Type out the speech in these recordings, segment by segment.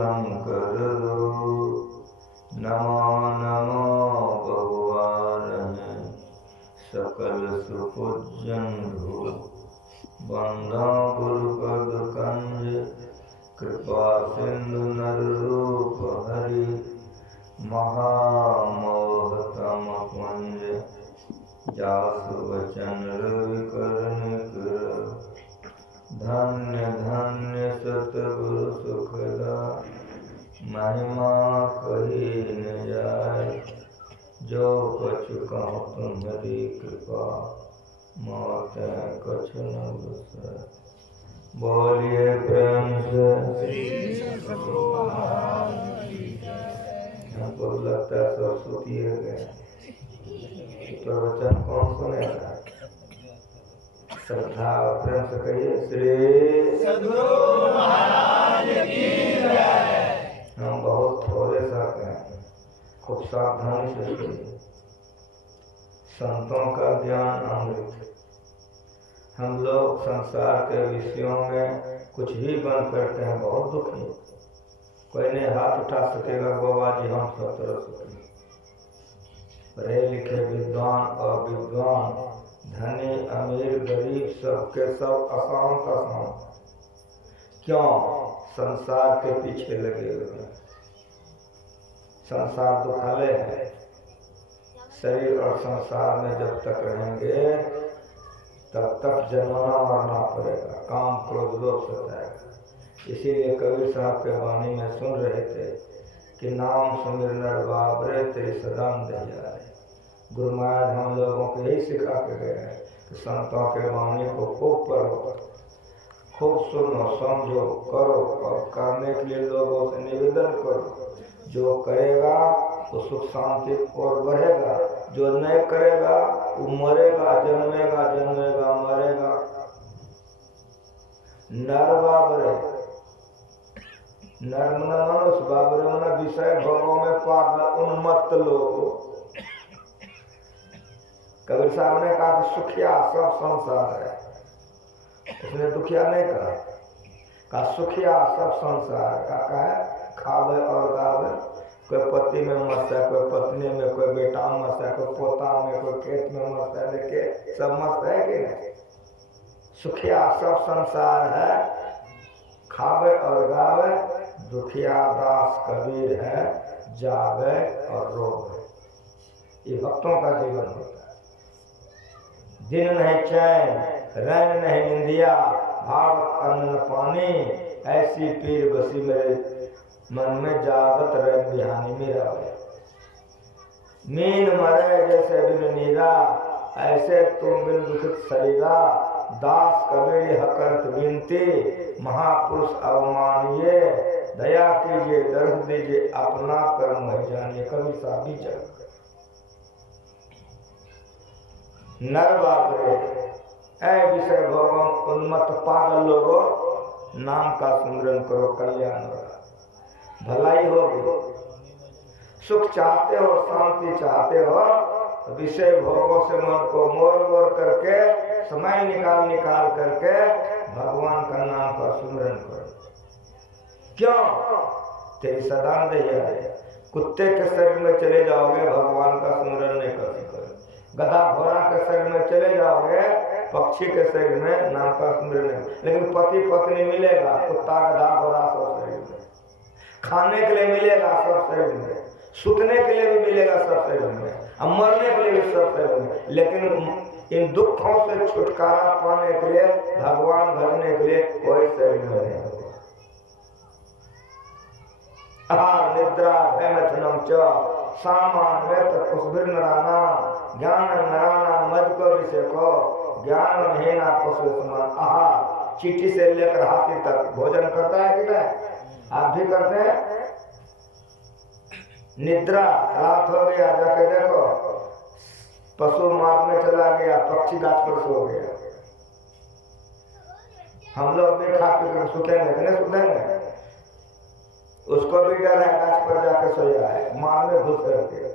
शंकर नमो नमो भगवान सकल सुपूज्यं बंधो गुरुपद कंज कृपा सिंधु नररूप हरि महामोहतम पुंज जासु वचन रविकर निकर धन्य धन्य सतगुरु सुखदा महिमा कही न जाय जो कछु कहूँ तुम्हारी कृपा मौत कछु न बसै। बोलिए प्रेम से हमको लगता है सब सुतिए गए। प्रवचन कौन सुनेगा? श्रद्धा और प्रेम से कहिए श्री सद्गुरु महाराज की जय। हम बहुत थोड़े सा हैं, खूब सावधानी से सुनिए। संतों का ज्ञान अमृत। हम लोग संसार के विषयों में कुछ भी बन करते हैं, बहुत दुखी। कोई नहीं हाथ उठा सकेगा बाबा जी हम सब तरह सुखी। पढ़े लिखे विद्वान और विद्वान, धनी अमीर गरीब सबके सब अशांत अशांत। क्यों? संसार के पीछे लगे हुए हैं। संसार दुखालय है। शरीर और संसार में जब तक रहेंगे तब तक जन्मना मरना पड़ेगा, काम क्रोध लोभ सताएगा। इसीलिए कबीर साहब के वाणी में सुन रहे थे कि नाम सुमिर नर बाबरे तेरी सदाम दया है। गुरु महाराज हम लोगों को यही सिखा के गए हैं कि संतों के वाणी को खूब पढ़ो, खूब सुनो, समझो, करो और करने के लिए लोगों से निवेदन करो। जो करेगा वो सुख शांति और बढ़ेगा, जो नहीं करेगा वो मरेगा, जन्मेगा जन्मेगा मरेगा। नर बाबरे, नर मना मनुष्य, बाबरे मना विषय भोगों में पागल उन्मत्त लोग। कबीर साहब ने कहा कि सुखिया सब संसार है। उसने दुखिया नहीं कहा सुखिया सब संसार का है। खावे और गावे, कोई पति में मस्त है, कोई पत्नी में, कोई बेटा में मस्त है, कोई पोता में, कोई खेत में मस्त है। देखिए सब मस्त है कि नहीं? सुखिया सब संसार है, खावे और गावे। दुखिया दास कबीर है, जावे और रोवे। ये भक्तों का जीवन होता है। दिन नहीं चैन, रैन नहीं निंदिया, भावत अन्न पानी, ऐसी पीर बसी मेरे मन में जागत रैन बिहानी मेरा है। मीन मरे जैसे बिन नीरा, ऐसे तुम बिन दुखित शरीरा। दास कबीर हकरत बिनती, महापुरुष अवमानिए। दया कीजिए दर्द दीजिए, अपना कर्म है जानिए। कभी साबी चल नर बाबरे, ऐ विषय भोगों उन्मत्त पागल लोगों, नाम का सुमिरन करो, कल्याण होगा, भलाई होगी। सुख चाहते हो, शांति चाहते हो, विषय भोगों से मन को मोर मोर करके, समय निकाल निकाल करके भगवान का नाम का सुमिरन करो। क्यों? तेरी सदान दया है। कुत्ते के शरीर में चले जाओगे, भगवान का सुमिरन नहीं कर सकोगे। गधा घोड़ा के शरीर में चले जाओगे, पक्षी के शरीर में नाम का स्मरण नहीं। लेकिन पति पत्नी मिलेगा, कुत्ता गधा घोड़ा सब शरीर में। खाने के लिए मिलेगा सब शरीर में, सूखने के लिए भी मिलेगा सब शरीर में, और मरने के लिए भी सब शरीर में। लेकिन इन दुखों से छुटकारा पाने के लिए, भगवान भजने के लिए कोई शरीर में नहीं होगा। आहार निद्रा भयमथनम च सामान में तत्पुष्भिर नराना, ज्ञान नराना मद को विषेको, ज्ञान महीना पशु समान। आहार चींटी से लेकर हाथी तक भोजन करता है कि नहीं? आप भी करते हैं। निद्रा, रात हो गया, जाके देखो पशु मार्ग में चला गया, पक्षी गाछ पर सो गया। हम लोग भी खा पी कर सुतेंगे कि नहीं सुतेंगे? उसको भी डर है, गाछ पर जाके सोया है, मार में घुस करके।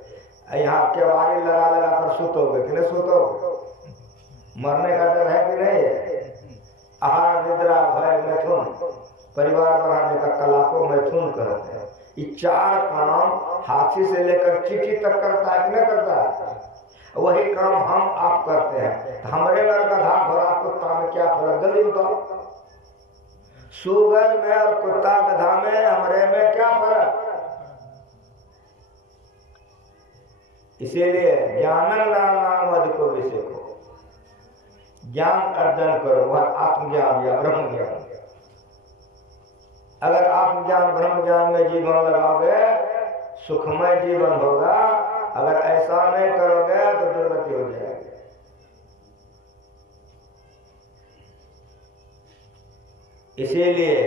यहाँ केवाड़ी लगा लगा कर सुतोगे कि नहीं सुतोगे? मरने का डर है कि नहीं है? आहार निद्रा भय मैथुन परिवार बढ़ाने का कला को मैथुन कहते हैं। ये 4 काम हाथी से लेकर चींटी तक करता है कि नहीं करता है? वही काम हम आप करते हैं। तो हमारे लड़का गधा घोड़ा कुत्ता में क्या फर्क, जल्दी बताओ। सुगर में और कुत्ता गधा में हमारे में क्या फर्क? इसीलिए ज्ञान नाम अधिको विषय को ज्ञान अर्जन करो, वह आत्मज्ञान या ब्रह्म ज्ञान। अगर आत्मज्ञान ब्रह्म ज्ञान में जीवन लगाओगे सुखमय जीवन होगा। अगर ऐसा नहीं करोगे तो दुर्गति हो जाएगी। इसीलिए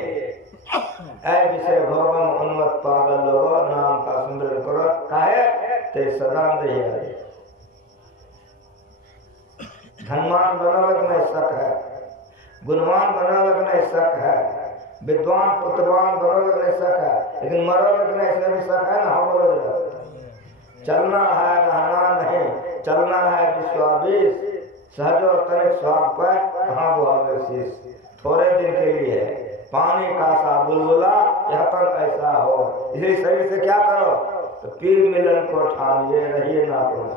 ऐ विषय भोगम उन्मत्त पागल लोगों नाम का सुंदर करो, काहे ते सदा दे। धनवान बनोगे नहीं शक है, गुणवान बनोगे नहीं शक है, विद्वान पुत्रवान बनोगे नहीं शक है, लेकिन मरोगे नहीं इसमें भी शक है ना। हम बोलोगे चलना है रहना नहीं, चलना है विश्वास सहजो तनिक स्वाद पर कहाँ बुआवे शीश। थोड़े दिन के लिए पानी का सा बुलबुला यह तन ऐसा हो। इसलिए शरीर से क्या करो तो पीर मिलन को ठानिए, रहिए ना पुरुष।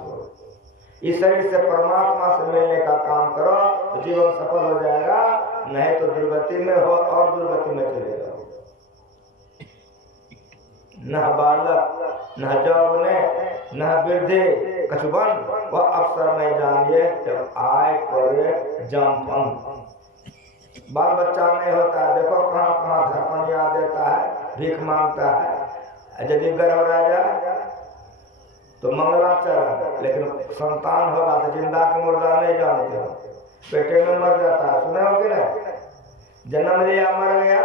इस शरीर से परमात्मा से मिलने का काम करो तो जीवन सफल हो जाएगा, नहीं तो दुर्गति में हो और दुर्गति में चले जाओ। न बालक न जौने न वृद्धि कछुबन वह अवसर नहीं जानिए, जब आए पड़े जमपन। बाल बच्चा नहीं होता है, देखो कहाँ कहाँ धरपनिया देता है, भीख मांगता है। यदि गर्भ रह जाए तो मंगलाचरण, लेकिन संतान होगा तो जिंदा की मुर्दा नहीं जानते हो, पेटे में मर जाता है। सुने हो कि नहीं? जन्म लिया मर गया,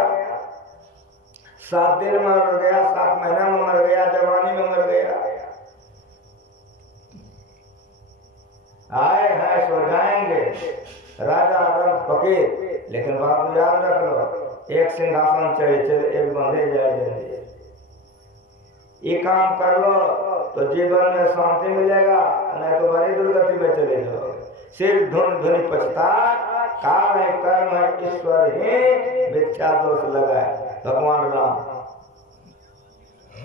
7 दिन में मर गया, 7 महीना में मर गया, जवानी में मर गया। आए हैं सो जाएंगे, राजा रंग फकीर। लेकिन बात याद रख लो, एक सिंहासन चढ़े चले एक बंधे जाए। ये काम कर लो तो जीवन में शांति मिलेगा, नहीं तो बड़ी दुर्गति में चले जाओ। सिर धुन धुनि पछता काम है कर्म है ईश्वर ही मिथ्या दोष लगाए। भगवान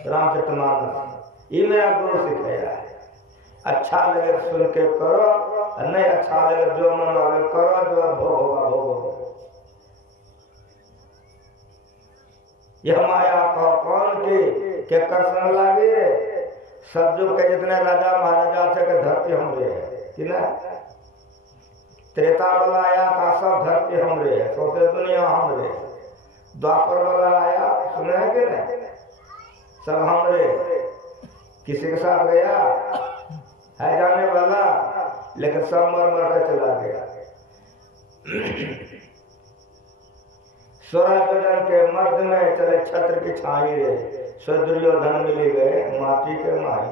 रामचरितमानस ये मेरा गुरु सिखाया है। अच्छा लगे सुन के करो, नहीं अच्छा लगे जो मन आवे करो, जो भोग होगा भोग। यह माया कहो कौन की के कर संग लागे। सतयुग के जितने राजा महाराजा थे के धरती हमरे कि ना। त्रेता वाला आया का सब धरती हमरे, सोते दुनिया हमरे। द्वापर वाला आया सुने है कि नहीं, सब हमरे। किसी के साथ गया है जाने वाला, लेकिन सब मर मर कर चला गया। 16 योजन के मध्य में चले छत्र की छाई रे, सो दुर्योधन मिले गए माटी के माही।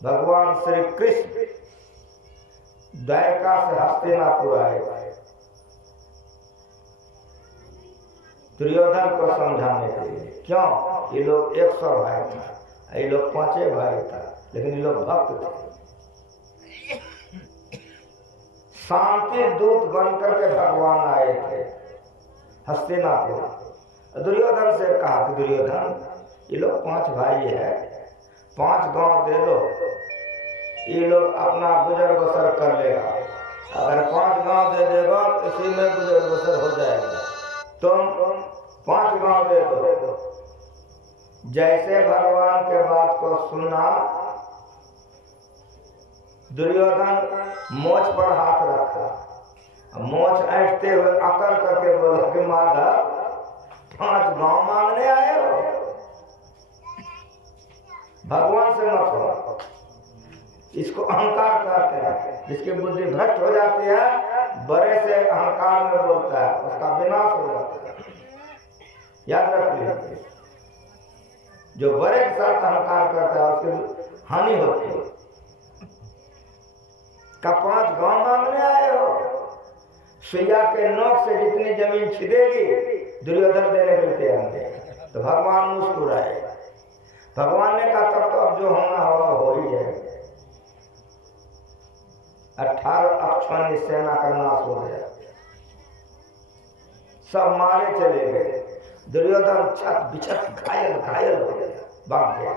भगवान श्री कृष्ण द्वारका से हस्तिनापुर आए दुर्योधन को समझाने के लिए। क्यों? ये लोग 100 भाई था, ये लोग 5 भाई था, लेकिन ये लोग भक्त थे। शांति दूत बनकर के भगवान आए थे हस्तिनापुर। दुर्योधन से कहा कि दुर्योधन ये लोग 5 भाई है, 5 गांव दे दो, ये लोग अपना गुजर बसर कर लेगा। अगर 5 गांव दे देगा तो इसी में गुजर बसर हो जाएगा। तुम 5 गांव दे दो। जैसे भगवान के बात को सुना, दुर्योधन मोछ पर हाथ रखा। मोछ ऐंठते हुए अकड़ करके बोला कि माधव 5 गांव मांगने आए हो, भगवान से मत हो। इसको अहंकार कहते हैं। जिसकी बुद्धि भ्रष्ट हो जाती है, बड़े से अहंकार में बोलता है, उसका विनाश हो जाता है। याद रखिए, जो बड़े के साथ अहंकार करता है उसकी हानि होती है। का 5 गांव मांगने आए हो? सुइया के नोक से जितनी जमीन छिदेगी दुर्योधन देने के लिए तैयार। तो भगवान मुस्कुराए। भगवान ने कहा तब तो अब जो होना होगा हो ही जाएगा। 18 अक्षौहिणी सेना का नाश हो गया। सब मारे चले गए। दुर्योधन छत बिछत घायल घायल हो गया, भाग गया।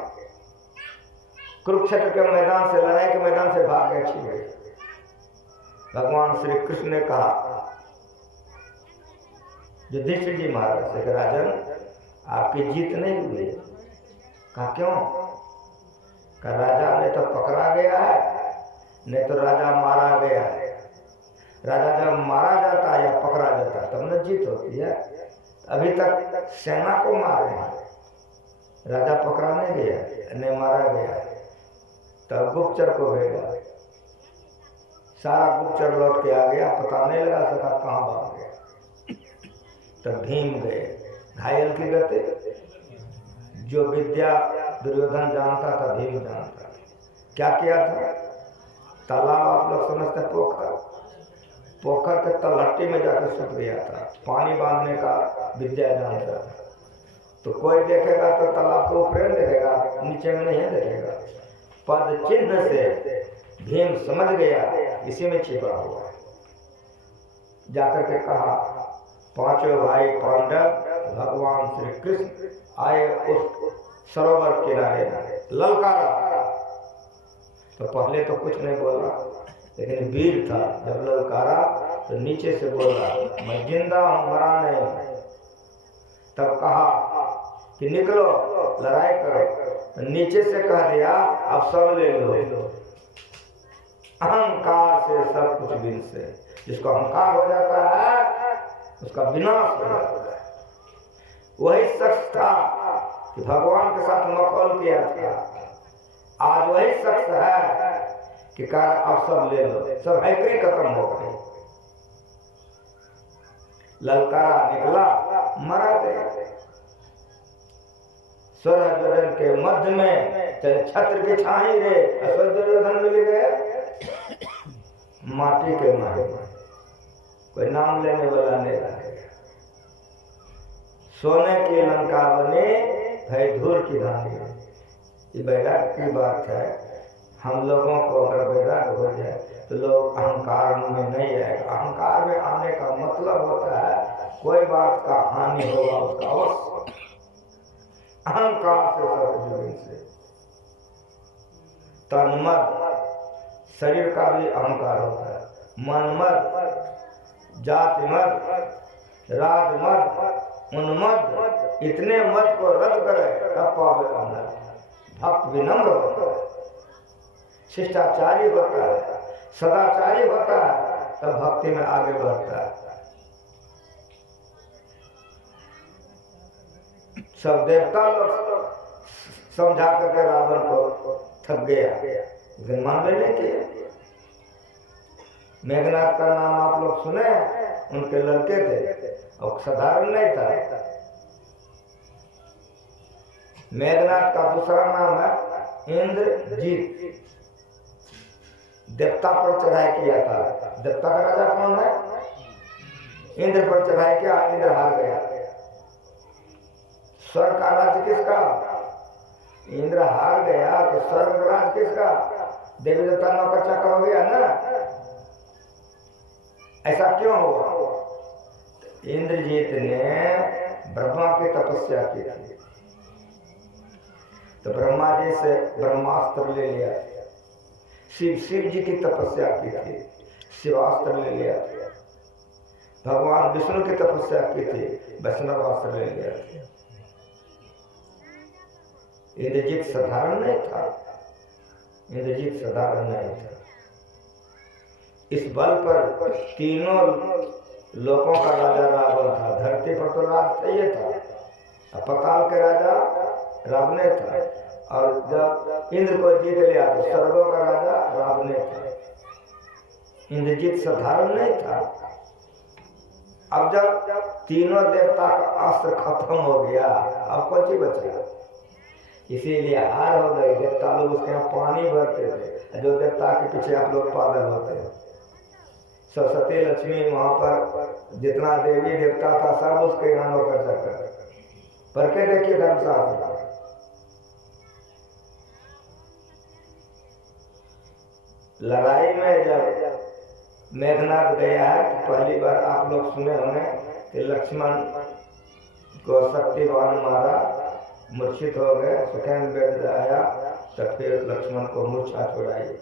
कुरुक्षेत्र के मैदान से, लड़ाई के मैदान से भाग गए, छिप गए। भगवान श्री कृष्ण ने कहा युधिष्ठिर जी महाराज से, राजन आपकी जीत नहीं हुई। कहा क्यों? कहा राजा ने तो पकड़ा गया है, नहीं तो राजा मारा गया है। राजा जब मारा जाता है या पकड़ा जाता है तब न जीत होती है। अभी तक सेना को मारे हैं, राजा पकड़ा नहीं गया, नहीं मारा गया। तब गुप्तचर को भेजा, सारा गुप्तचर लौट के आ गया, पता नहीं लगा सका कहाँ भाग गया। तब भीम गए, घायल की गति। जो विद्या दुर्योधन जानता था भीम जानता। क्या किया था? तालाब आप लोग समझते, पोखर, पोखर के तलहटी में जाकर सुख गया था। पानी बांधने का विद्या जानता था। तो कोई देखेगा तो तालाब को ऊपर देखेगा, नीचे में नहीं देखेगा। पद चिन्ह से भीम समझ गया इसी में छिपा हुआ है। जाकर के कहा, पांचों भाई पांडव भगवान श्री कृष्ण आए उस सरोवर किनारे में, ललकारा। तो पहले तो कुछ नहीं बोला, लेकिन वीर था, जब ललकारा तो नीचे से बोला, मैं जिंदा हूं, मरा नहीं। तब कहा कि निकलो लड़ाई करो। तो नीचे से कह दिया, अब सब ले लो। अहंकार से सब कुछ विनसे। जिसको अहंकार हो जाता है उसका विनाश हो जाता है। वही शख्स था कि भगवान के साथ मखौल किया था, आज वही शख्स है कि कहा अब सब ले लो, सब हैकरी खत्म हो गई। ललकारा निकला, मरा गया। दुर्योधन के मध्य में छत्र की छाई रे, दुर्योधन मिल गए माटी के महल, कोई नाम लेने वाला नहीं रहा। सोने की लंका बने भय धूल की धानी। ये वैराग्य की बात है। हम लोगों को अगर वैराग्य हो जाए तो लोग अहंकार में नहीं आएगा। अहंकार में आने का मतलब होता है कोई बात का हानि होगा उसका अवश्य। अहंकार से सर्वजमीन से तन्मद, शरीर का भी अहंकार होता है। मनमद, जातिमद, राजमद, उन्मद, इतने मद को रद्द करे तब पावे अमर। भक्त विनम्र होता है, शिष्टाचारी होता है, सदाचारी होता है, तब भक्ति में आगे बढ़ता है। सब देवता लोग समझा करके रावण को थक गया, लेकिन मान लेने के। मेघनाथ का नाम आप लोग सुने, उनके लड़के थे और साधारण नहीं था। मेघनाथ का दूसरा नाम है इंद्रजीत। देवता पर चढ़ाई किया था। देवता का राजा कौन है? इंद्र पर चढ़ाई किया, इंद्र हार गया। स्वर्ग का राज्य किसका? इंद्र हार गया तो स्वर्ग राज किसका? देवी देवता नौकर चाकर हो गया ना। ऐसा क्यों हुआ? इंद्रजीत ने ब्रह्मा की तपस्या की थी, तो ब्रह्मा जी से ब्रह्मास्त्र ले लिया। शिव जी की तपस्या की थी, शिवास्त्र ले लिया। भगवान विष्णु की तपस्या की थी, वैष्णवास्त्र ले लिया। इंद्रजीत साधारण नहीं था, इंद्रजीत साधारण नहीं था। इस बल पर तीनों लोकों का राजा रावण था। धरती पर तो राज चाहिए था, पताल के राजा रावण था, और जब इंद्र को जीत लिया तो स्वर्गों का राजा रावण था। इंद्रजीत साधारण नहीं था। अब जब तीनों देवता का अस्त्र खत्म हो गया, अब कुछ ही बचा, इसीलिए हार हो गई। देवता लोग उसके यहाँ पानी भरते थे, जो देवता के पीछे आप लोग पागल होते हैं। सरस्वती लक्ष्मी वहां पर जितना देवी देवता था सब उसके यहाँ नौकर चाकर। पर के देखिए धर्मशास्त्र, लड़ाई में जब मेघनाथ गया है तो पहली बार आप लोग सुने होंगे कि लक्ष्मण को शक्तिवान मारा, मूर्छित हो गए, सुखेन बेद आया, तब फिर लक्ष्मण को मूर्छा छुड़ाई।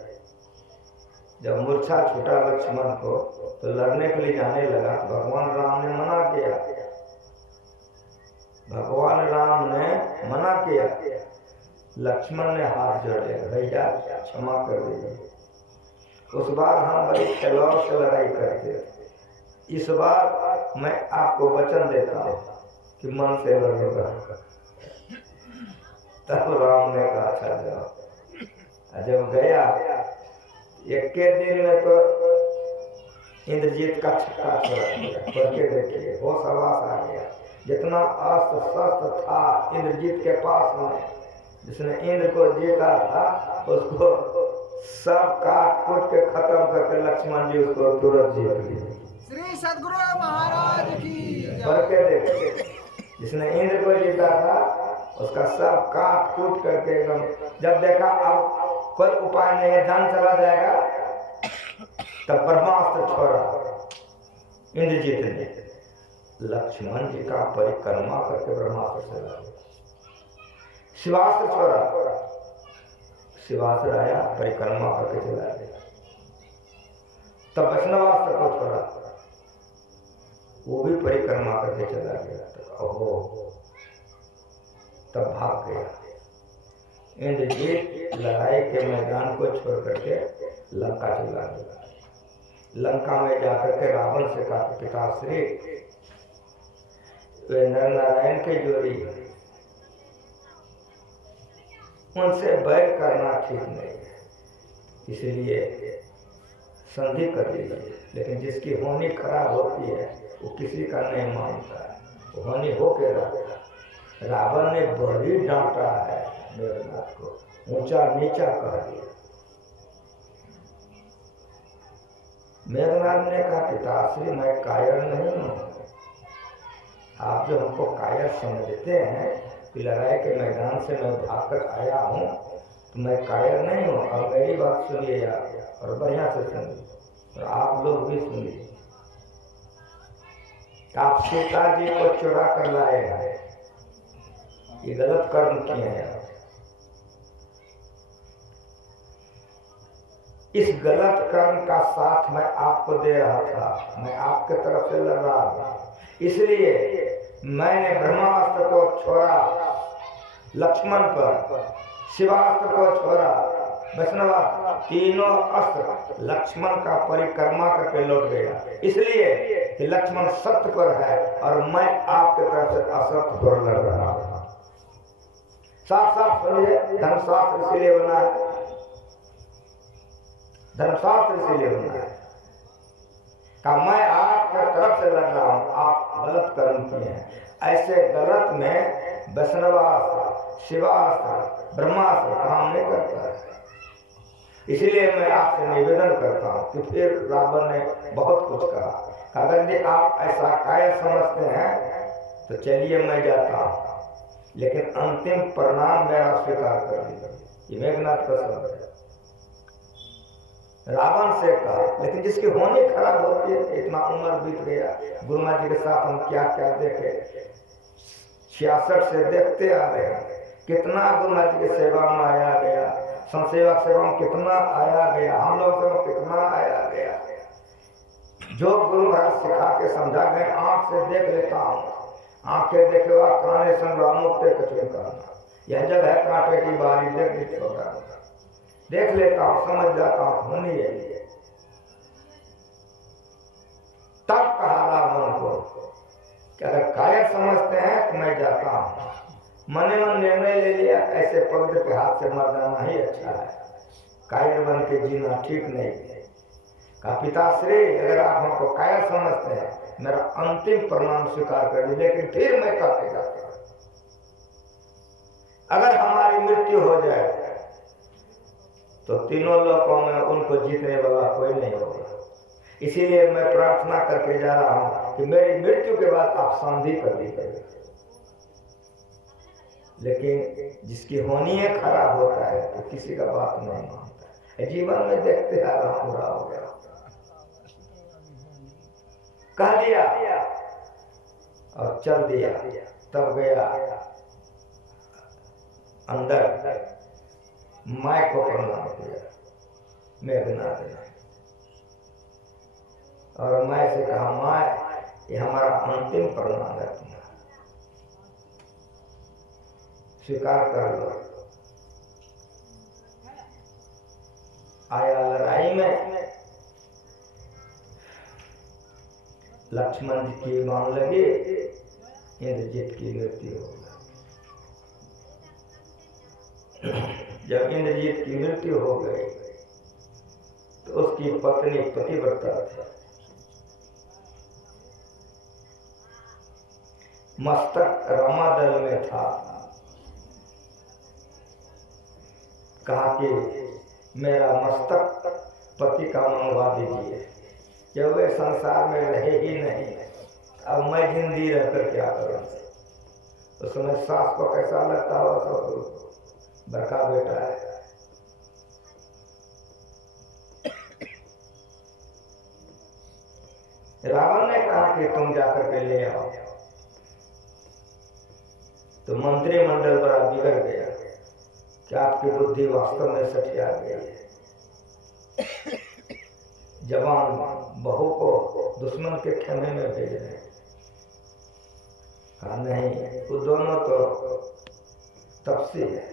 जब मूर्छा छूटा लक्ष्मण को तो लड़ने के लिए जाने लगा, भगवान राम ने मना किया। भगवान राम ने मना किया। लक्ष्मण ने हाथ जोड़ लिया, भैया क्षमा कर दीजिए, उस बार हम बड़ी खिलौड़ से लड़ाई करते थे, इस बार मैं आपको वचन देता हूँ कि मन से लड़ूंगा। तब राम ने कहा अच्छा जाओ। जब गया एक के दिन में तो इंद्रजीत का छक्का छोड़ा दिया। करके देखिए वो सवास आ गया। जितना अस्त्र शस्त्र था इंद्रजीत के पास में, जिसने इंद्र को जीता था, उसको सब काट कूट के खत्म करके लक्ष्मण जी उसको तुरंत जीत लिए। श्री सद्गुरु महाराज की। करके देखिए, जिसने इंद्र को जीता था उसका सब काट कूट करके एकदम, जब देखा अब कोई उपाय नहीं है, जान चला जाएगा, तब ब्रह्मास्त्र छोड़ा इंद्रजीत ने। लक्ष्मण जी का परिक्रमा करके ब्रह्मास्त्र चला। शिवास्त्र छोड़ा, शिवास्त्र आया, परिक्रमा करके चला गया। तब वैष्णवास्त्र को छोड़ा, वो भी परिक्रमा करके चला गया। तब भाग गया इंद्रजीत। लड़ाई के मैदान को छोड़ करके लंका चला गया। लंका में जाकर के रावण से कहा, पिताश्री वे नर नारायण के जोड़ी, उनसे बैर करना ठीक नहीं है, इसलिए संधि कर लीजिए। लेकिन जिसकी होनी खराब होती है वो किसी का नहीं मानता है, वो होनी होके रहता। रावण ने बड़ी डांटा है मेघनाथ को, ऊंचा नीचा कह दिया। मेघनाथ ने कहा, पिताश्री मैं कायर नहीं हूँ, आप जो हमको कायर समझते हैं कि लड़ाई के मैदान से मैं भागकर आया हूँ, तो मैं कायर नहीं हूँ। और मेरी बात सुनिए आप, और बढ़िया से सुनिए, और आप लोग भी सुनिए। आप सीता जी को चुरा कर लाए हैं, ये गलत कर्म किए हैं। इस गलत कर्म का साथ मैं आपको दे रहा था, मैं आपके तरफ से लड़ रहा था, इसलिए मैंने ब्रह्मास्त्र को छोड़ा लक्ष्मण पर, शिवास्त्र को छोड़ा वैष्णवास्त्र, तीनों अस्त्र लक्ष्मण का परिक्रमा करके लौट गया। इसलिए कि लक्ष्मण सत्य पर है और मैं आपके तरफ से असत्य पर लड़ रहा हूं। साफ साफ सुनिए, धर्मशास्त्र इसीलिए बना है, धर्मशास्त्र इसीलिए बना है कि मैं आपके तरफ से लड़ रहा हूं, आप गलत कर्म किए हैं। ऐसे गलत में वैष्णवास्त्र, शिवास्त्र, ब्रह्मास्त्र काम नहीं करता है। इसीलिए मैं आपसे निवेदन करता हूं कि फिर रावण ने बहुत कुछ कहा, अगर ये आप ऐसा कायर समझते हैं तो चलिए मैं जाता हूं, लेकिन अंतिम परिणाम मेरा स्वीकार कर लीजिए। ये मेघनाथ का शब्द है, रावण से कहा। लेकिन जिसकी होनी खराब होती है, इतना उम्र बीत गया, गुरु महाराज जी के साथ हम क्या क्या देखे, 66 से देखते आ रहे हैं, कितना गुरु महाराज जी की सेवा में आया गया, संसेवा सेवा में कितना आया गया, हम लोग से कितना आया गया। जो गुरु महाराज सिखा के समझा गए, आंख से देख लेता हूँ, आंखें देखे हुआ काने संग्रामुक्ते कचरे करना, यह जगह है कांटे की बारी, देख छोटा देख लेता हूँ, समझ जाता हूँ होनी है। तब कहा रावण को कि अगर कायर समझते हैं तो मैं जाता हूँ। मने मन निर्णय ले लिया, ऐसे पवित्र के हाथ से मर जाना ही अच्छा है, कायर बन के जीना ठीक नहीं है। कहा पिताश्री अगर आप हमको कायर समझते हैं, मेरा अंतिम परिणाम स्वीकार कर लीजिए, लेकिन फिर मैं कहते जाता हूं अगर हमारी मृत्यु हो जाए तो तीनों लोकों में उनको जीतने वाला कोई नहीं होगा। इसीलिए मैं प्रार्थना करके जा रहा हूं कि मेरी मृत्यु के बाद आप संधि कर दीजिए। लेकिन जिसकी होनी है खराब होता है तो किसी का बात नहीं मानता है। जीवन में देखते आ रहा पूरा हो गया, कह दिया और चल दिया। तब गया अंदर, माँ को प्रणाम किया मेघनाथ ने, और माँ से कहा, माँ ये हमारा अंतिम प्रणाम है, तुम्हारा स्वीकार कर लो। आया लड़ाई में लक्ष्मण जी की बाण लगी, इंद्रजीत की मृत्यु हो गई। जब इंद्रजीत की मृत्यु हो गई तो उसकी पत्नी पतिव्रता थी, मस्तक रामादल में था। कहा कि मेरा मस्तक पति का मंगवा दीजिए, जब वे संसार में रहे ही नहीं, अब मैं जिंदगी रहकर क्या करूं। उस समय सास को कैसा लगता हो, ससुर बड़का बेटा है। रावण ने कहा कि तुम जाकर के ले आओ, तो मंत्रिमंडल बड़ा बिगड़ गया कि आपकी बुद्धि वास्तव में सठिया गई है। जवान बहू को दुश्मन के खेमे में भेज रहे। कहा नहीं, वो दोनों तो तपसी है,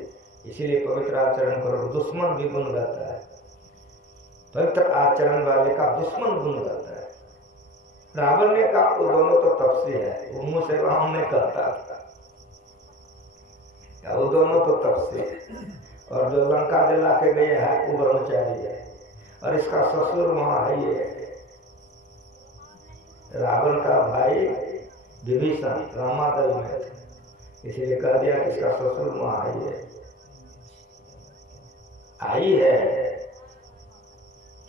इसीलिए पवित्र आचरण करो। दुश्मन भी गुण गाता है, पवित्र आचरण वाले का दुश्मन गुण गाता है। रावण ने कहा वो दोनों तो तपसी है, वो मुंह से राम ने कहता था, वो दोनों तो तपसी है। और जो लंका दिला के गए हैं वो ब्रह्मचारी है, और इसका ससुर वहां है ये रावण का भाई विभीषण रामादल में थे, इसीलिए कह दिया कि इसका ससुर वहां आई है।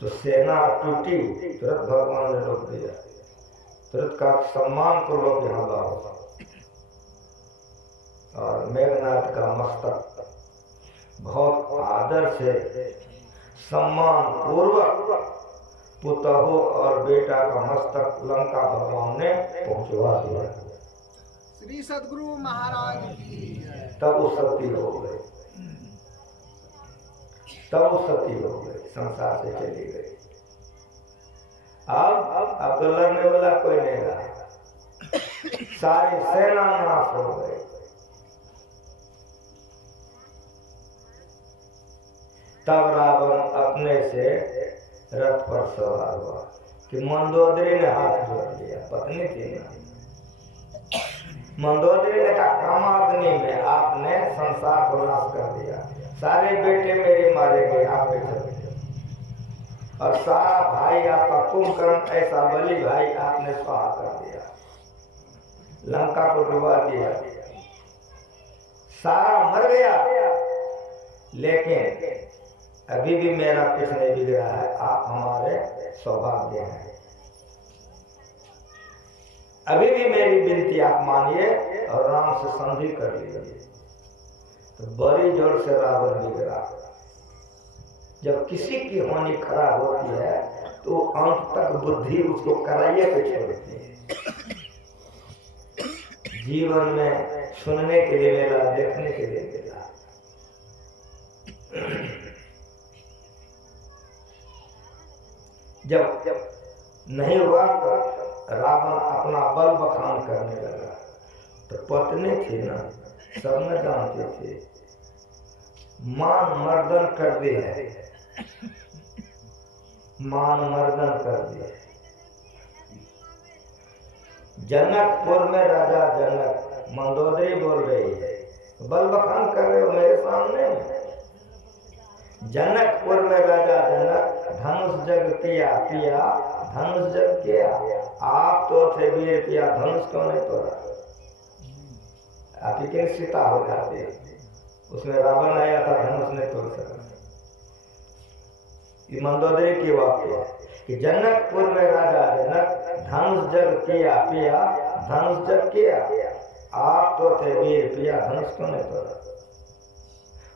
तो सेना टूटी, तुरंत भगवान ने रोक दिया, तुरंत का सम्मान पूर्वक यहाँ लाओ। और मेघनाथ का मस्तक बहुत आदर से सम्मान पूर्वक पुतहु और बेटा का मस्तक लंका भगवान ने पहुंचवा दिया। श्री सद्गुरु महाराज की जय। तब वो सती हो गई, तब वो सती हो गई, संसार से चली गई। अब तो लड़ने वाला कोई नहीं रहा, सारी सेना नाश हो गई। तब रावण अपने से रथ पर सवार हुआ कि मंदोदरी ने हाथ जोड़ लिया, पत्नी थी ना। मंदोदरी ने कहा, कामाग्नि में आपने संसार को नाश कर दिया, सारे बेटे मेरे मारे गए, आप बेटे, और सारा भाई आपका कुंभकर्ण ऐसा बलि भाई आपने स्वाहा कर दिया, लंका को डुबा दिया, सारा मर गया। लेकिन अभी भी मेरा कुछ नहीं बिगड़ा है, आप हमारे सौभाग्य हैं। अभी भी मेरी विनती आप मानिए और राम से संधि कर लीजिए। तो बड़ी जोर से रावण बिगड़ा। जब किसी की हानि खराब होती है तो अंत तक बुद्धि उसको कराइए पे छोड़ती है। जीवन में सुनने के लिए मिला, देखने के लिए मिला। जब नहीं हुआ तो रावण अपना बल बखान करने लगा। तो पत्नी थी ना, सब न जानते थे, मान मर्दन कर दी है, मान मर्दन कर दिया। जनकपुर में राजा जनक, मंदोदरी बोल रही है, बल बखान कर रहे हो मेरे सामने। जनकपुर में राजा जनक धनुष जग किया पिया, धनुष जग किया। आप तो थे वीर पिया, धनुष क्यों नहीं तोड़ा? आप ही सीता हो जाते, उसमें रावण आया था, धनुष ने तोड़ सका। ये मंदोदरी की वाक्य है कि जनकपुर में राजा जनक धनुष जग किया पिया, धनुष जग किया। आप तो थे वीर पिया, धनुष क्यों नहीं तोड़ा?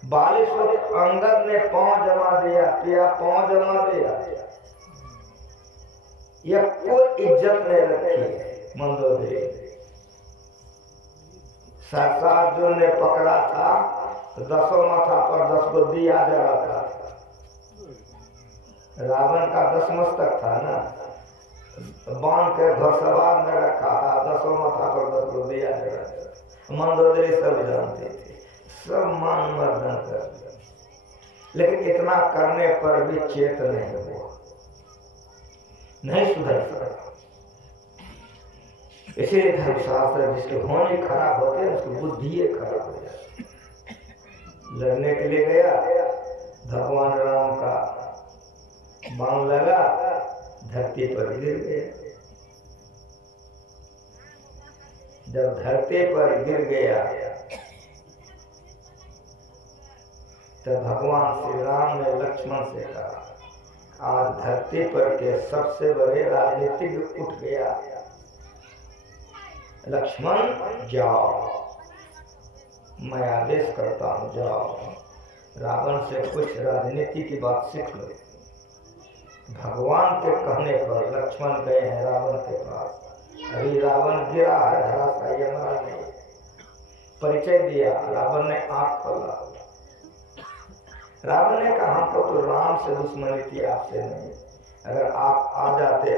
42 अंगद ने पांव जमा दिया, पिया पांव जमा दिया। ये कोई इज्जत नहीं रखी मंदोदरी। सहसा अर्जुन ने पकड़ा था तो 10 माथा पर 10 को दिया जलाता था। रावण का 10 मस्तक था ना, बांध के घोड़सवार में रखा था, 10 माथा पर 10 को दिया जलाता। मंदोदरी सब जानते थे, सब मान मर्दन कर दिया, लेकिन इतना करने पर भी चेत नहीं हुआ, नहीं सुधर सका। इसीलिए धर्मशास्त्र जिसके होने खराब होते हैं उसकी बुद्धि खराब हो जाती। लड़ने के लिए गया, भगवान राम का बाण लगा, धरती पर गिर गया। जब धरती पर गिर गया तब भगवान श्री राम ने लक्ष्मण से कहा, आज धरती पर के सबसे बड़े राजनीतिज्ञ उठ गया, लक्ष्मण जाओ, मैं आदेश करता हूँ, जाओ रावण से कुछ राजनीति की बात सीख लो। भगवान के कहने पर लक्ष्मण गए हैं रावण के पास। अभी रावण गिरा है, धराशायी मरा नहीं। परिचय दिया, रावण ने आंख खोला। रावण ने कहा, हमको तो राम से दुश्मनी थी, आपसे नहीं। अगर आप आ जाते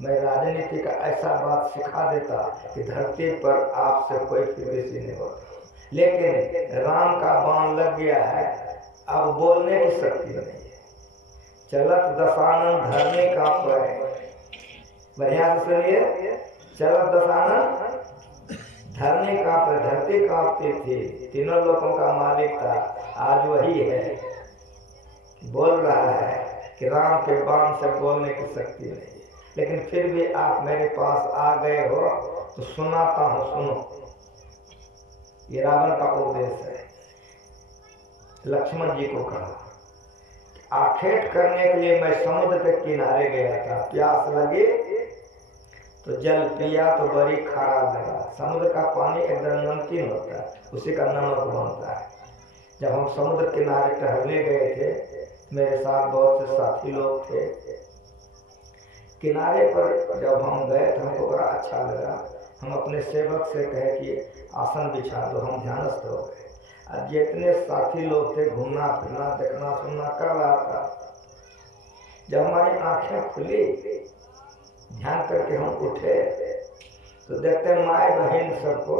मैं राजनीति का ऐसा बात सिखा देता कि धरती पर आपसे कोई विदेशी नहीं होता। लेकिन राम का बाण लग गया है, अब बोलने की शक्ति नहीं है। चलत दशानन धरने का पर, बढ़िया से सुनिए, चलत दशानन धरने का पर, धरती कांपती थी, तीनों लोगों का मालिक था, आज वही है, बोल रहा है कि राम के बाण से बोलने की शक्ति नहीं है। लेकिन फिर भी आप मेरे पास आ गए हो तो सुनाता हूं, सुनो। ये रावण का उपदेश है। लक्ष्मण जी को कहा, आखेट करने के लिए मैं समुद्र के किनारे गया था, प्यास लगी तो जल पिया तो बड़ी खारा लगा। समुद्र का पानी एकदम नमकीन होता है, उसी का नमक बनता है। जब हम समुद्र किनारे टहलने गए थे, मेरे साथ बहुत से साथी लोग थे। किनारे पर जब हम गए तो हमको बड़ा अच्छा लगा। हम अपने सेवक से कहे कि आसन बिछा दो, हम ध्यानस्थ हो गए। अब जितने साथी लोग थे, घूमना फिरना देखना सुनना कर रहा था। जब हमारी आंखें खुली, ध्यान करके हम उठे तो देखते माए बहन सबको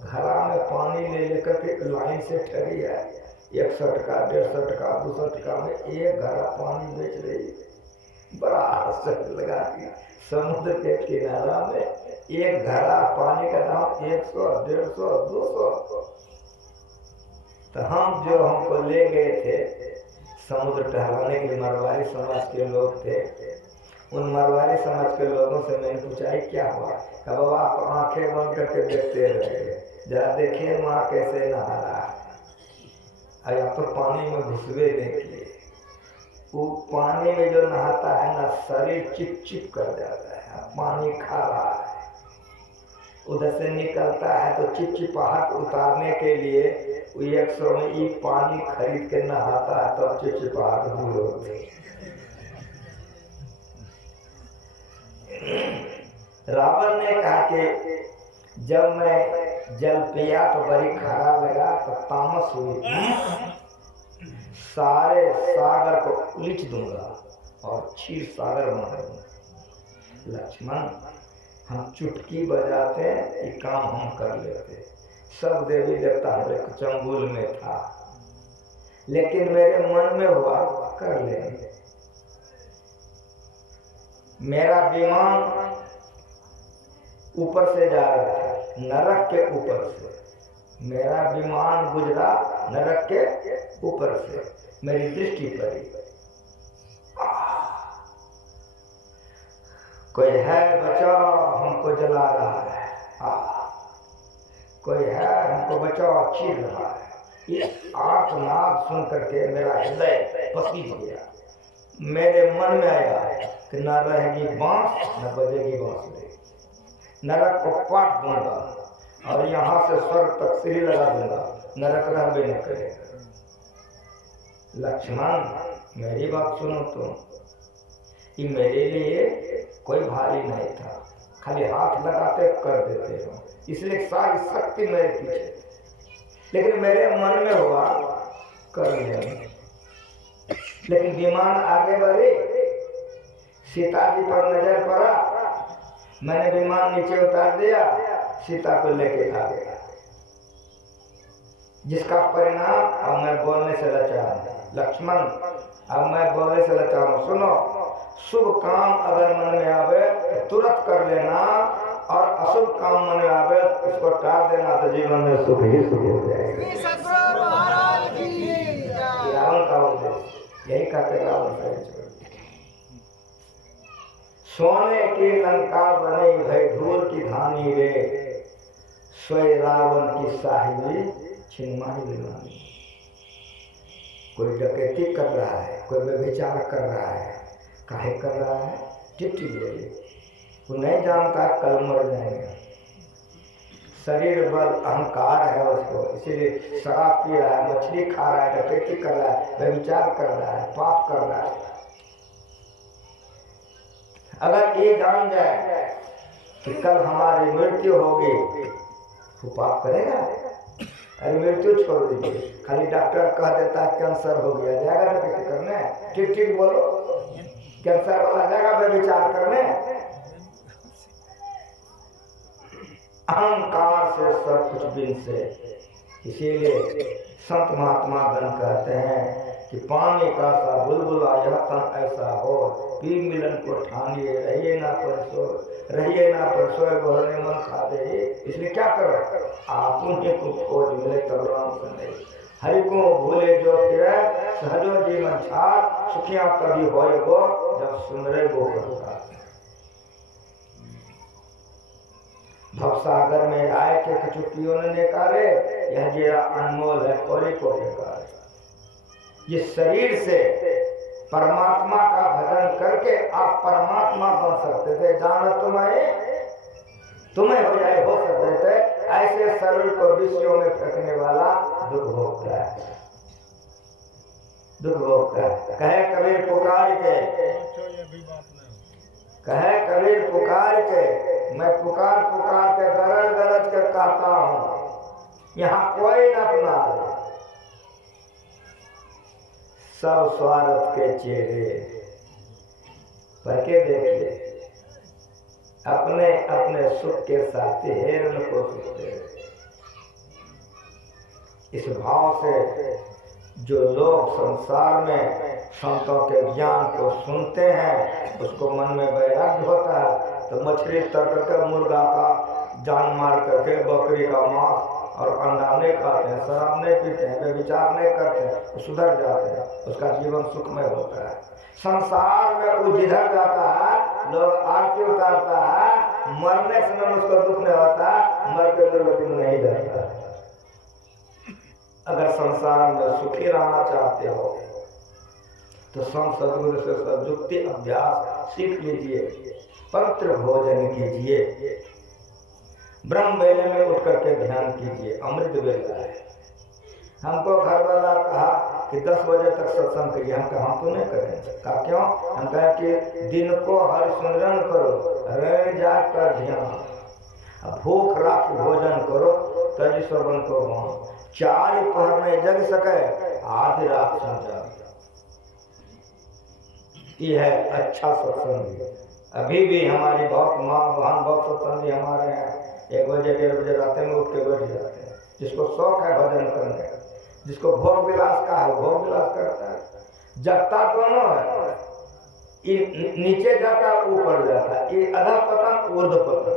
घड़ा में पानी ले लेकर के लाइन से ठहरी है। 100 टका 150 टका 200 टका में एक घड़ा पानी बेच रही है। बड़ा आश्चर्य लगा कि समुद्र के किनारा में एक घड़ा पानी का दाम 100 150 200। तो हम जो हमको ले गए थे समुद्र टहलाने के लिए, मरवाड़ी समाज के लोग थे। उन मरवाड़ी समाज के लोगों से मैंने पूछा, क्या हुआ? कहा, बाबा आप आंखें बंद करके देखते रहे, जरा देखिए माँ कैसे नहा रहा है। अरे आप तो पानी में घुसवे देखिए, वो पानी में जो नहाता है ना, शरीर चिप चिप कर जाता है। पानी खा रहा है, उधर से निकलता है तो चिपचिपाहट उतारने के लिए 100 में ये पानी खरीद के नहाता है, तो चिपचिपाहट दूर होती है। रावण ने कहा कि जब मैं जल पिया तो बड़ी खारा लगा, तो तामस हुई, सारे सागर को उलीच दूंगा और क्षीर सागर बना दूंगा। लक्ष्मण, हम चुटकी बजाते ये काम हम कर लेते। सब देवी देवता हमारे चंगुल में था, लेकिन मेरे मन में हुआ कर लेंगे। मेरा विमान ऊपर से जा रहा था, नरक के ऊपर से। मेरा विमान गुजरा नरक के ऊपर से, मेरी दृष्टि पड़ी। कोई है बचाओ, हमको जला रहा है। कोई है हमको बचाओ, चीर रहा है। ये आर्तनाद सुन करके मेरा हृदय पसीज गया। मेरे मन में आया कि न रहेगी बांस न बजेगी बांसुरी, नरक को पाट दूंगा और यहाँ से स्वर्ग तक सीढ़ी लगा दूंगा, नरक रह भी नहीं करेगा। लक्ष्मण, मेरी बात सुनो तुम, ये मेरे लिए कोई भारी नहीं था, खाली हाथ लगाते कर देते हो। इसलिए सारी शक्ति मेरे पीछे, लेकिन मेरे मन में हुआ कर लिया। लेकिन विमान आगे बढ़े, सीता जी पर नजर पड़ा, मैंने विमान नीचे उतार दिया, सीता को लेके आ गया। जिसका परिणाम अब मैं बोलने से लचा हूं। लक्ष्मण, अब मैं बोलने से लचा हूं। सुनो, शुभ काम अगर मन में आवे तो तुरंत कर लेना, और अशुभ काम मन में आवे उसको टाल देना, तो जीवन में सुख ही सुख हो जाएगा। श्री सद्गुरु महाराज की जय। रावण का उद्देश्य यही कहते, रावण से सोने की लंका बनी भई धूल की धानी रे, सोए रावण की साहिबी छिनमाही बिनानी। कोई डकैती कर रहा है, कोई व्यभिचार कर रहा है, काहे कर रहा है? टिप्टी ले, वो नहीं जानता कल मर जाएंगे। शरीर बल अहंकार है उसको, इसीलिए शराब पी रहा है, मछली खा रहा है, डकैती कर रहा है, व्यभिचार कर रहा है, पाप कर रहा है। अगर ये जान जाए कि कल हमारी मृत्यु होगी, वो पाप करेगा? अरे मृत्यु छोड़ दीजिए, खाली डॉक्टर कह देता है कैंसर हो गया, जाएगा डकैती करने? ठीक ठीक बोलो, कैंसर वाला जाएगा व्यभिचार करने? अहंकार से सब कुछ बिन से। इसीलिए संत महात्मा गण कहते हैं कि पानी का सा बुलबुला यह तन ऐसा हो, पी मिलन को ठानिए, रहिए ना परसोए बोलने मन खा दे। इसलिए क्या करो, आप उन्हें को खोज मिले तब राम से नहीं, हरि को भूले जो फिरे, सहजो जीवन छाड़, सुखिया तभी होए गो जब सुनरे गो करता। भवसागर में आए के कचुटियों ने कारे, यह जेरा अनमोल है कोरी को बेकार। ये शरीर से परमात्मा का भजन करके आप परमात्मा बन सकते थे, जानो तुम्हें हो जाए हो सकते थे। ऐसे शरीर को विषयों में फेंकने वाला दुख भोगता है, दुख भोगता है। कहे कबीर पुकार के, कहे कबीर पुकार के, मैं पुकार पुकार के गरज गरज के कहता हूँ, यहाँ कोई न अपना, सब स्वार्थ के चेहरे पर के देखिए, अपने अपने सुख के साथ हेरन को सुखते। इस भाव से जो लोग संसार में संतों के ज्ञान को सुनते हैं, उसको मन में वैराग्य होता है, तो मछली तर करके, मुर्गा का जान मार करके, बकरी का मांस और अंडा नहीं खाते हैं, शराब नहीं पीते हैं, व्यभिचार नहीं करते हैं, तो सुधर जाते हैं, उसका जीवन सुखमय होता है। संसार में वो जिधर जाता है, लोग आरती उतारता है, मरने समय उसको दुख नहीं होता, मर के दुर्गति में नहीं जाता। अगर संसार में सुखी रहना चाहते हो तो संत सद्गुरु से सद्युक्ति अभ्यास सीख लीजिए, पवित्र भोजन कीजिए, ब्रह्म वेले में उठ करके ध्यान कीजिए, अमृत वेला है। हमको घर वाला कहा कि 10 बजे तक सत्संग करिए, हम कहा हम तो नहीं करेंगे। कहा क्यों? हम कहा कि दिन को हरि सुमिरन करो, रह जाग कर ध्यान, भूख राख भोजन करो, तज श्रवण को वहां 4 पहर में जग सके, आधी रात सो जाओ। ये है अच्छा सत्संग। अभी भी हमारी बहुत माँ बहन बहुत सत्संगी हमारे हैं, 1 बजे 1:30 बजे रात में उठ के बैठ जाते हैं। जिसको शौक है भजन करने का, जिसको भोग विलास का है, भोग विलास करता है। जगता दोनों है, ये नीचे जाता है ऊपर जाता है, ये अधः पतन ऊर्ध पतन।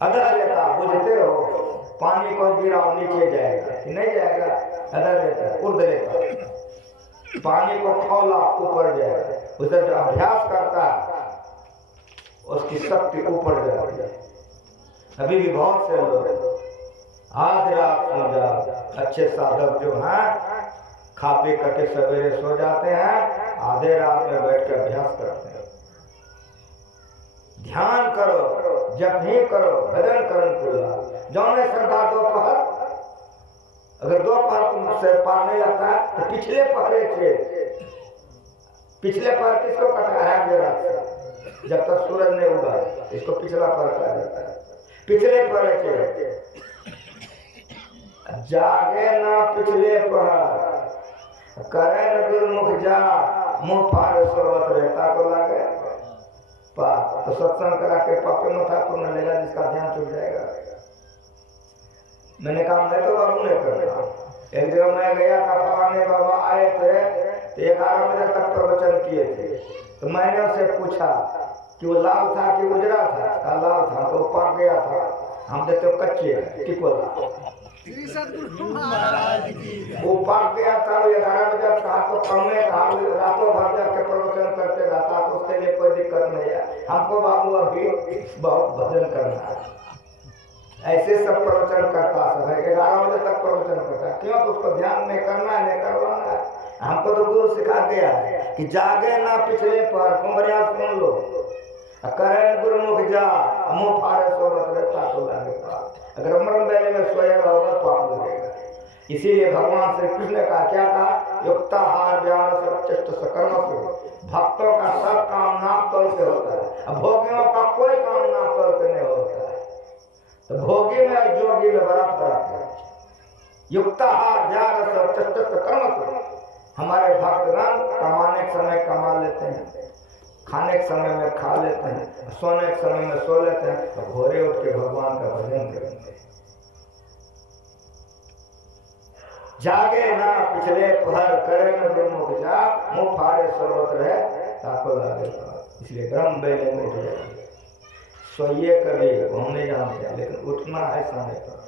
अधः लेता बुझते हो, पानी को गिराओ नीचे जाएगा कि नहीं जाएगा, अधः लेता है, ऊर्ध लेता है। पानी को खोला ऊपर जाएगा, उसे जो अभ्यास करता है उसकी शक्ति ऊपर जाती है। अभी भी बहुत से लोग आधी रात सो जाते, अच्छे साधक जो हैं खा पी करके सवेरे सो जाते हैं, आधे रात में बैठ कर अभ्यास करते हैं। ध्यान करो, जप ही करो, भजन करो पूरा। जौने श्रद्धा दोपहर, अगर दोपहर तुमसे पार नहीं लगता है तो पिछले पहरे थे, पिछले पहर किसको कटा है? जब तक सूरज नहीं उगा इसको पिछला पहर कहा जाता है। पिछले पहर के जागे ना पिछले पहर करे न गुरुमुख जा मुंह फाड़े सोवत रहता को लागे पा तो सत्संग करा के पापे मथा को न लेगा जिसका ध्यान छूट जाएगा। मैंने कहा मैं तो बाबू ने करना। एक जगह मैं गया था, फलाने बाबा आए थे तो 11 बजे तक प्रवचन किए थे। तो मैंने उससे पूछा कि वो लाल था कि उजरा था? कहा लाल था। तो पक गया था, हम देते कच्चे टिकोला श्री सद्गुरु महाराज की वो पक गया था। 11 बजे कहा तो कमे कहा रातों भर जाके प्रवचन करते रहता, तो उसके लिए कोई दिक्कत नहीं है। हमको बाबू अभी बहुत भजन करना है। ऐसे सब प्रवचन करता सब है, 11 बजे तक प्रवचन करता है। क्यों? तो उसको ध्यान नहीं करना है, नहीं करवाना है। हमको तो गुरु सिखा दिया है कि जागे ना पिछले पर, कुंवरिया सुन लो, करें गुरुमुख जा मुंह फाड़े सोवत रहता को लगेगा। अगर मरण वेले में सोएगा होगा तो आप लगेगा। इसीलिए भगवान श्री कृष्ण ने कहा, क्या कहा? युक्ताहार व्यान सर्वचेष्ट सकर्मसु, भक्तों का सब काम नाप तोल से होता है, अब भोगियों का कोई काम नाप तोल से नहीं होता है। तो भोगी में और जोगी में बड़ा फर्क है। युक्ताहार व्यान सर्वचेष्ट सकर्मसु, हमारे भक्तगण कमाने के समय कमा लेते हैं, खाने के समय में खा लेते हैं, सोने के समय में सो लेते हैं, तो भोरे उठ के भगवान का भजन करेंगे। जागे ना पिछले पहर करे न गुरुमुख जा मुंह फाड़े सोवत रहे ताको लागे। इसलिए ब्रह्म बेले में उठ जाइए, सोइए कभी हम नहीं जानते, लेकिन उठना है समय पर।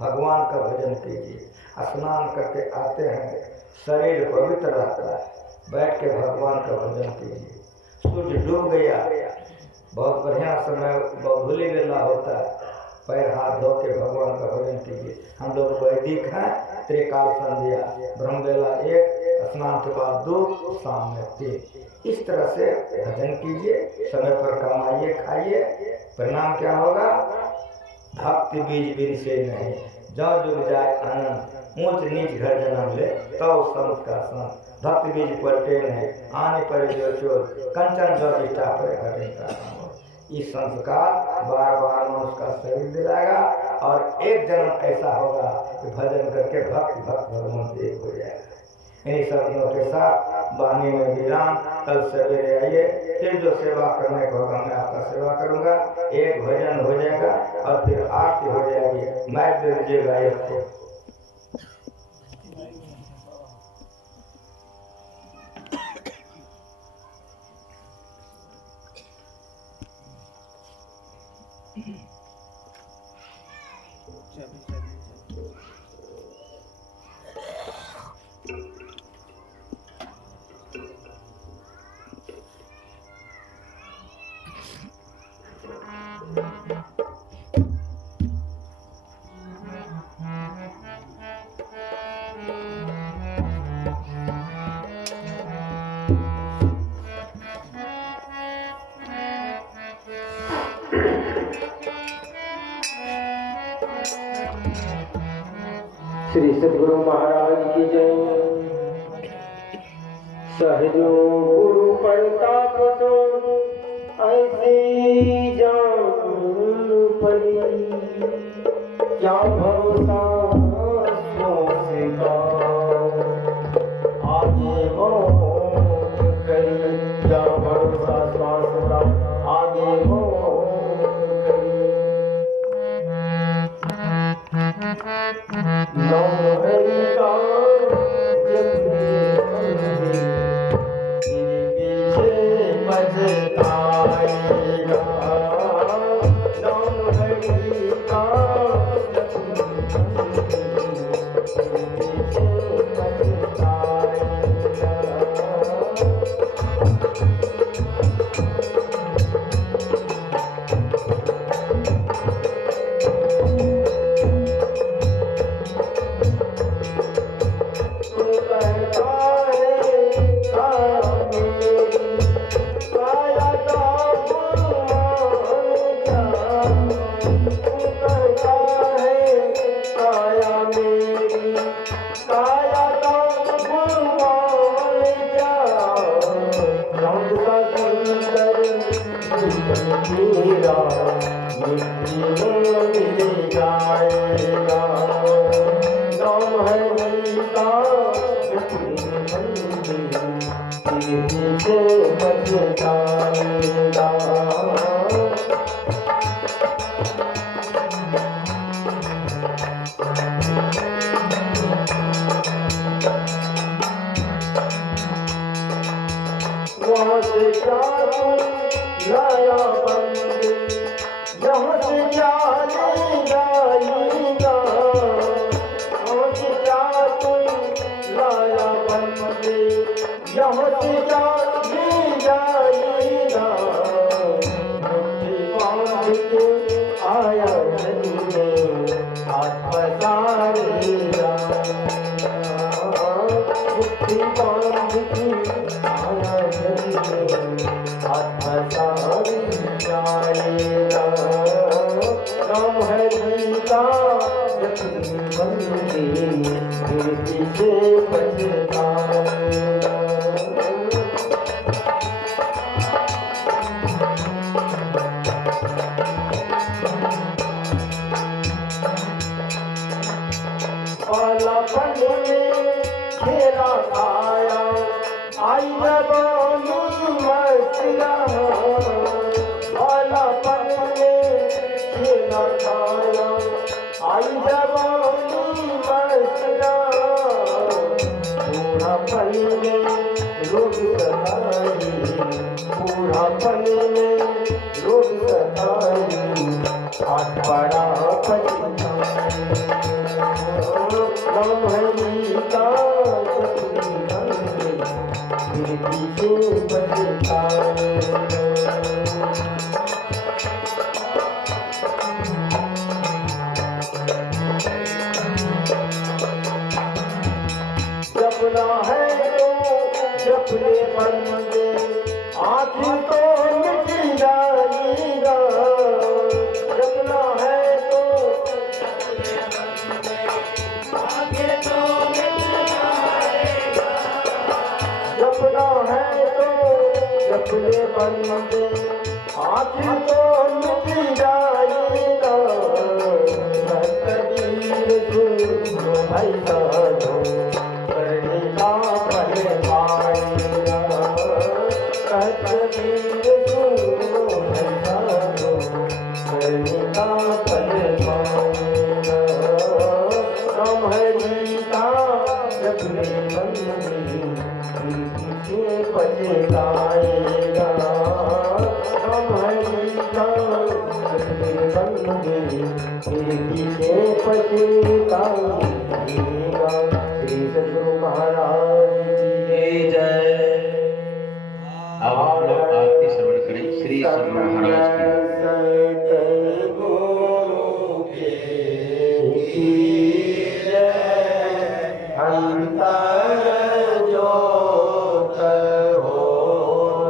भगवान का भजन कीजिए। स्नान करके आते हैं, शरीर पवित्र रहता है, बैठ के भगवान का भजन कीजिए। सूर्य डूब गया, बहुत बढ़िया समय बबुली वेला होता है, पैर हाथ धो के भगवान का भजन कीजिए। हम लोग वैदिक हैं, त्रिकाल संध्या, ब्रह्म वेला 1, स्नान के बाद 2, शाम में 3। इस तरह से भजन कीजिए, समय पर कमाइए, खाइए। परिणाम क्या होगा? भक्ति बीज बिन से नहीं, जौ जुग जाए आनंद, ऊंच नीच घर जन्म ले तो संत का संत। भक्ति बीज पलटे नहीं, आने पर जो चोर, कंचन जो इष्टा पर घटे का। इस संस्कार बार बार मनुष्य का शरीर दिलाएगा और एक जन्म ऐसा होगा कि भजन करके भक्त भगवान से एक हो जाएगा। इन्हीं शब्दों के साथ वाणी में विराम। कल सवेरे आइए, फिर जो सेवा करने को होगा मैं आपका सेवा करूंगा। एक भजन हो जाएगा और फिर आरती हो जाएगी। मैं दे दीजिएगा एक को। श्री सद्गुरु महाराज की जय। सहजो गुरु प्रताप सो ऐसी जान पड़ी, क्या भरोसा सोसे का आगे मौत करी, क्या भरोसा श्वास का आगे मौत करी। नौ हरि का जब तेरे पीछे बजताएगा, नौ हरि का जब तेरे पीछे बजताएगा। काया नाम है गीता अपनी बंदी तेरे पीछे पछताएगा वहाँ से क्या तू लाया बंदे यहाँ से क्या ले जाएगा वहाँ से क्या तू लाया बंदे यहाँ से क्या ले जाएगा मुट्ठी बांध के आया धनी में हाथ पसारेगा मुट्ठी बांध के आया धनी में हाथ पसारे जाएगा नाम है गीता अपनी बंदी तेरे पीछे पछताएगा बालापन में खेला खाया आई जवानी मस्तिया बालापन में खेला खाया आई जवानी मस्तिया बूढ़ापन में रोग सताई बूढ़ापन में रोग सताई हाथ बड़ा पछताई नाम है गीता अपनी बंदी तेरे पीछे पछताएगा जपना है तो जपने बंदे आखिर तो मिट जाएगा जपना है तो जपना है तो जपने बंदे आखिर तो मिट जाएगा कबीर सुनो भाई साधो करने का फल पाएगा कबीर सुनो भाई साधो करने का फल पाएगा नाम है गीता अपने बंदी पीछे पछताएगा नाम है गीता अपने बंदी तेरे पीछे पछताएगा श्री सद्गुरु महाराज की जय। अब आप लोग आरती श्रवण करें श्री सद्गुरु महाराज